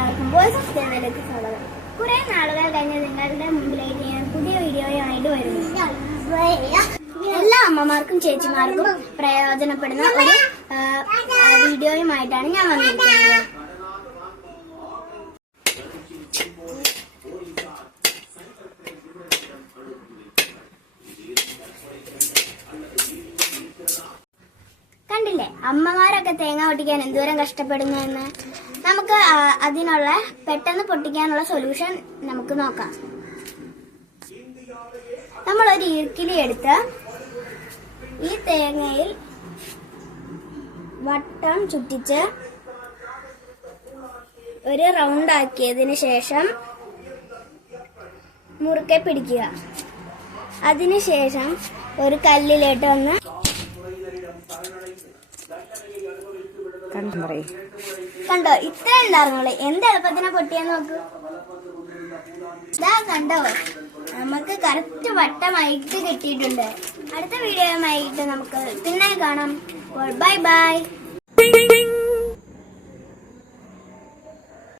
എല്ലാവർക്കും voice of കുറെ നാളുകൾ കഴിഞ്ഞ് നിങ്ങളുടെ മുമ്പിലേക്ക് ഞാൻ പുതിയ വീഡിയോയുമായിട്ട് വരുന്നു. എല്ലാ അമ്മമാർക്കും ചേച്ചിമാർക്കും പ്രയോജനപ്പെടുന്ന ഒരു വീഡിയോയുമായിട്ടാണ് ഞാൻ വന്നിരിക്കുന്നത്. കണ്ടില്ലേ? അമ്മമാരൊക്കെ തേങ്ങ പൊട്ടിക്കാൻ എന്തോരം കഷ്ടപ്പെടുന്നു എന്ന്? നമുക്ക് അതിനുള്ള പെട്ടെന്ന് പൊട്ടിക്കാനുള്ള സൊല്യൂഷൻ നമുക്ക് നോക്കാം. നമ്മൾ ഒരു ഈർക്കിലി എടുത്ത് ഈ തേങ്ങയിൽ വട്ടം ചുറ്റിച്ച് ഒരു റൗണ്ട് ആക്കിയതിന് ശേഷം മുറുക്കെ പിടിക്കുക. അതിനുശേഷം ഒരു കല്ലിലിട്ട് ഒന്ന് കണ്ടു ഇത്ര ഉണ്ടായിരുന്നുള്ളൂ. എന്ത് എളുപ്പത്തിനെ പൊട്ടിയാ നോക്ക്. ഇതാ കണ്ടോ നമുക്ക് കറക്റ്റ് വട്ടമായിട്ട് കിട്ടിയിട്ടുണ്ട്. അടുത്ത വീഡിയോയുമായിട്ട് നമുക്ക് പിന്നെ കാണാം. Bye bye